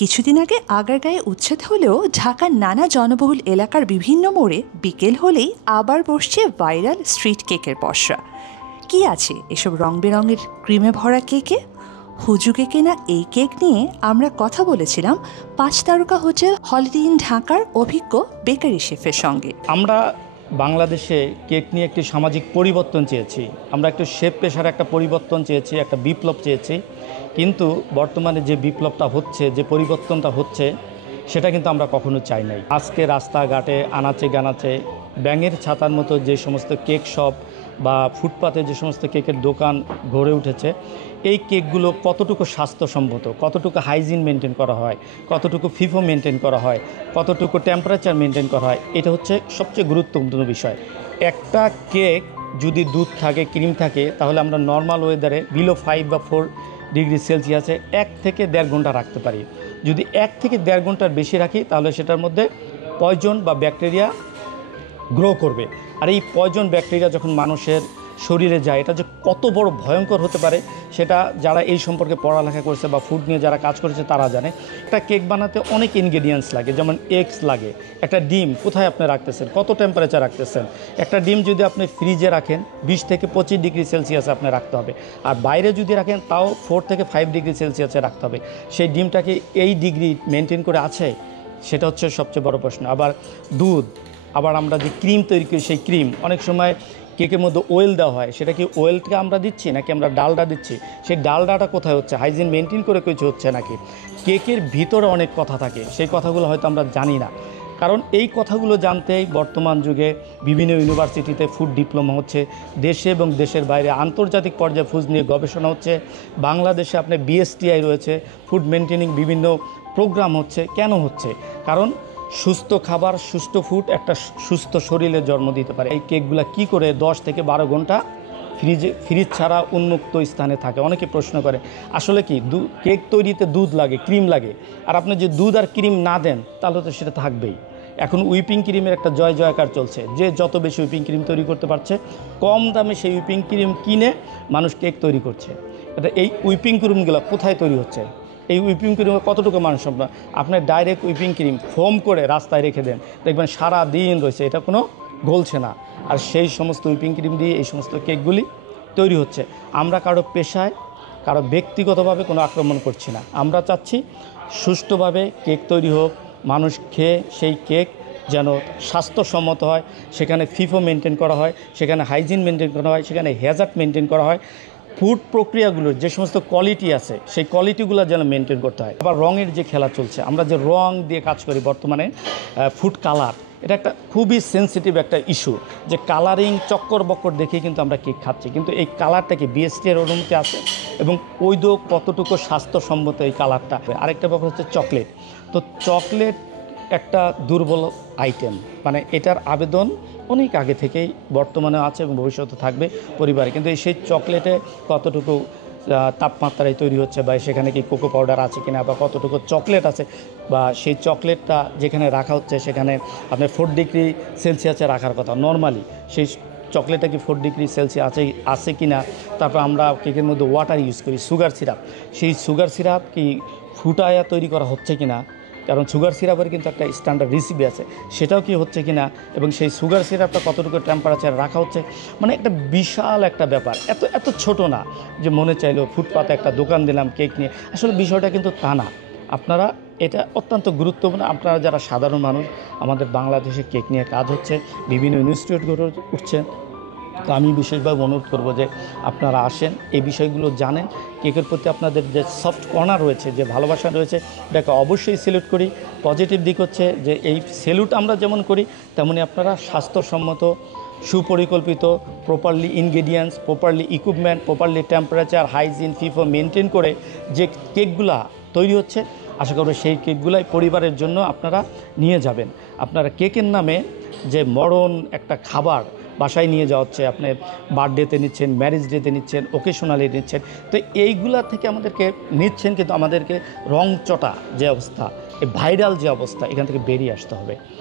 কিছুদিন আগে আগারগাঁয়ে উচ্ছেদ হলেও ঢাকার নানা জনবহুল এলাকার বিভিন্ন মোড়ে বিকেল হলেই আবার বসছে ভাইরাল স্ট্রিট কেকের পসরা। কি আছে এসব রং বেরঙের ক্রিমে ভরা কেকে? হুজুগে কেনা এই কেক নিয়ে আমরা কথা বলেছিলাম 5 তারকা হোটেল হলিডে ইন ঢাকার অভিজ্ঞ বেকারি শেফের সঙ্গে। আমরা বাংলাদেশে কেক নিয়ে একটি সামাজিক পরিবর্তন চেয়েছি, আমরা একটু শেফ পেশার একটা পরিবর্তন চেয়েছি, একটা বিপ্লব চেয়েছি। কিন্তু বর্তমানে যে বিপ্লবটা হচ্ছে, যে পরিবর্তনটা হচ্ছে, সেটা কিন্তু আমরা কখনো চাই নাই। আজকে রাস্তাঘাটে আনাচে গানাচে ব্যাঙের ছাতার মতো যে সমস্ত কেক শপ বা ফুটপাতে যে সমস্ত কেকের দোকান গড়ে উঠেছে, এই কেকগুলো কতটুকু স্বাস্থ্যসম্মত, কতটুকু হাইজিন মেনটেন করা হয়, কতটুকু ফিফো মেনটেন করা হয়, কতটুকু টেম্পারেচার মেনটেন করা হয়, এটা হচ্ছে সবচেয়ে গুরুত্বপূর্ণ বিষয়। একটা কেক যদি দুধ থাকে, ক্রিম থাকে, তাহলে আমরা নর্মাল ওয়েদারে বিলো 5 বা 4 ডিগ্রি সেলসিয়াসে 1 থেকে 1.5 ঘন্টা রাখতে পারি। যদি 1 থেকে 1.5 ঘন্টার বেশি রাখি, তাহলে সেটার মধ্যে পয়জন বা ব্যাকটেরিয়া গ্রো করবে। আর এই পয়জন ব্যাকটেরিয়া যখন মানুষের শরীরে যায়, এটা যে কত বড় ভয়ঙ্কর হতে পারে, সেটা যারা এই সম্পর্কে পড়ালেখা করছে বা ফুড নিয়ে যারা কাজ করেছে তারা জানে। একটা কেক বানাতে অনেক ইনগ্রেডিয়েন্টস লাগে, যেমন এগস লাগে, একটা ডিম কোথায় আপনি রাখতেছেন, কত টেম্পারেচার রাখতেছেন। একটা ডিম যদি আপনি ফ্রিজে রাখেন 20 থেকে 25 ডিগ্রি সেলসিয়াসে আপনি রাখতে হবে, আর বাইরে যদি রাখেন তাও 4 থেকে 5 ডিগ্রি সেলসিয়াসে রাখতে হবে। সেই ডিমটাকে এই ডিগ্রি মেনটেন করে আছে, সেটা হচ্ছে সবচেয়ে বড় প্রশ্ন। আবার দুধ, আবার আমরা যে ক্রিম তৈরি করি, সেই ক্রিম অনেক সময় কেকের মধ্যে ওয়েল দেওয়া হয়, সেটা কি ওয়েলকে আমরা দিচ্ছি নাকি আমরা ডালডা দিচ্ছি, সেই ডালডাটা কোথায় হচ্ছে, হাইজিন মেনটেন করে কিছু হচ্ছে নাকি। কেকের ভিতরে অনেক কথা থাকে, সেই কথাগুলো হয়তো আমরা জানি না। কারণ এই কথাগুলো জানতেই বর্তমান যুগে বিভিন্ন ইউনিভার্সিটিতে ফুড ডিপ্লোমা হচ্ছে, দেশে এবং দেশের বাইরে আন্তর্জাতিক পর্যায়ে ফুড নিয়ে গবেষণা হচ্ছে। বাংলাদেশে আপনার বিএসটিআই রয়েছে, ফুড মেনটেনিং বিভিন্ন প্রোগ্রাম হচ্ছে। কেন হচ্ছে? কারণ সুস্থ খাবার, সুস্থ ফুড একটা সুস্থ শরীরে জন্ম দিতে পারে। এই কেকগুলো কি করে 10 থেকে 12 ঘন্টা ফ্রিজ ছাড়া উন্মুক্ত স্থানে থাকে? অনেকে প্রশ্ন করে। আসলে কি, কেক তৈরিতে দুধ লাগে, ক্রিম লাগে, আর আপনি যে দুধ আর ক্রিম না দেন তাহলে তো সেটা থাকবেই। এখন উইপিং ক্রিমের একটা জয় জয়কার চলছে, যে যত বেশি উইপিং ক্রিম তৈরি করতে পারছে, কম দামে সেই উইপিং ক্রিম কিনে মানুষ কেক তৈরি করছে। এটা এই উইপিং ক্রিমগুলো কোথায় তৈরি হচ্ছে? এই উইপিং ক্রিমে কতটুকু মানসম্মত? আপনি ডাইরেক্ট উইপিং ক্রিম ফোম করে রাস্তায় রেখে দেন, দেখবেন সারা দিন রয়েছে, এটা কোনো গলছে না। আর সেই সমস্ত উইপিং ক্রিম দিয়ে এই সমস্ত কেকগুলি তৈরি হচ্ছে। আমরা কারো পেশায়, কারো ব্যক্তিগতভাবে কোনো আক্রমণ করছি না। আমরা চাচ্ছি সুষ্ঠুভাবে কেক তৈরি হোক, মানুষ খেয়ে সেই কেক যেন স্বাস্থ্যসম্মত হয়, সেখানে ফিফো মেনটেন করা হয়, সেখানে হাইজিন মেনটেন করা হয়, সেখানে হ্যাজার্ড মেনটেন করা হয়। ফুড প্রক্রিয়াগুলোর যে সমস্ত কোয়ালিটি আছে, সেই কোয়ালিটিগুলো যেন মেনটেন করতে হয়। আবার রঙের যে খেলা চলছে, আমরা যে রং দিয়ে কাজ করি বর্তমানে, ফুড কালার, এটা একটা খুবই সেন্সিটিভ একটা ইস্যু, যে কালারিং চক্কর বক্কর দেখে কিন্তু আমরা কেক খাচ্ছি, কিন্তু এই কালারটাকে বিএসটি-এর অনুমতি আছে এবং বৈধ কতটুকু স্বাস্থ্যসম্মত এই কালারটা। আরেকটা ব্যাপার হচ্ছে চকলেট। তো চকলেট একটা দুর্বল আইটেম, মানে এটার আবেদন অনেক আগে থেকেই বর্তমানে আছে এবং ভবিষ্যতে থাকবে পরিবারে, কিন্তু সেই চকলেটে কতটুকু তাপমাত্রায় তৈরি হচ্ছে, বা সেখানে কি কোকো পাউডার আছে কিনা, বা কতটুকু চকলেট আছে, বা সেই চকলেটটা যেখানে রাখা হচ্ছে সেখানে আপনার 4 ডিগ্রি সেলসিয়াসে রাখার কথা নর্মালি, সেই চকলেটটা কি 4 ডিগ্রি সেলসিয়াস আছে কি না। তারপর আমরা কেকের মধ্যে ওয়াটার ইউজ করি, সুগার সিরাপ, সেই সুগার সিরাপ কি ফুটায়া তৈরি করা হচ্ছে কি না, কারণ সুগার সিরাপের কিন্তু একটা স্ট্যান্ডার্ড রেসিপি আছে, সেটাও কি হচ্ছে কি না, এবং সেই সুগার সিরাপটা কতটুকু টেম্পারেচার রাখা হচ্ছে। মানে একটা বিশাল একটা ব্যাপার, এত ছোট না যে মনে চাইলো ফুটপাতে একটা দোকান দিলাম কেক নিয়ে। আসলে বিষয়টা কিন্তু তা না। আপনারা, এটা অত্যন্ত গুরুত্বপূর্ণ। আপনারা যারা সাধারণ মানুষ, আমাদের বাংলাদেশে কেক নিয়ে কাজ হচ্ছে, বিভিন্ন ইনস্টিটিউট গড়ে উঠছে, তো আমি বিশেষভাবে অনুরোধ করবো যে আপনারা আসেন, এই বিষয়গুলো জানেন। কেকের প্রতি আপনাদের যে সফট কর্নার রয়েছে, যে ভালোবাসা রয়েছে, এটাকে অবশ্যই সেলুট করি। পজিটিভ দিক হচ্ছে যে এই সেলুট আমরা যেমন করি, তেমনি আপনারা স্বাস্থ্যসম্মত, সুপরিকল্পিত, properly ingredients, properly equipment, properly temperature, hygiene, FIFO maintain করে যে কেকগুলা তৈরি হচ্ছে, আশা করব সেই কেকগুলাই পরিবারের জন্য আপনারা নিয়ে যাবেন। আপনারা কেকের নামে যে মডার্ন একটা খাবার বাসায় নিয়ে যাওয়া হচ্ছে, আপনি বার্থডেতে নিচ্ছেন, ম্যারেজ ডেতে নিচ্ছেন, ওকেশনালি নিচ্ছেন, তো এইগুলা থেকে আমাদেরকে নিচ্ছেন, কিন্তু আমাদেরকে রং চটা যে অবস্থা, এই ভাইরাল যে অবস্থা, এখান থেকে বেরিয়ে আসতে হবে।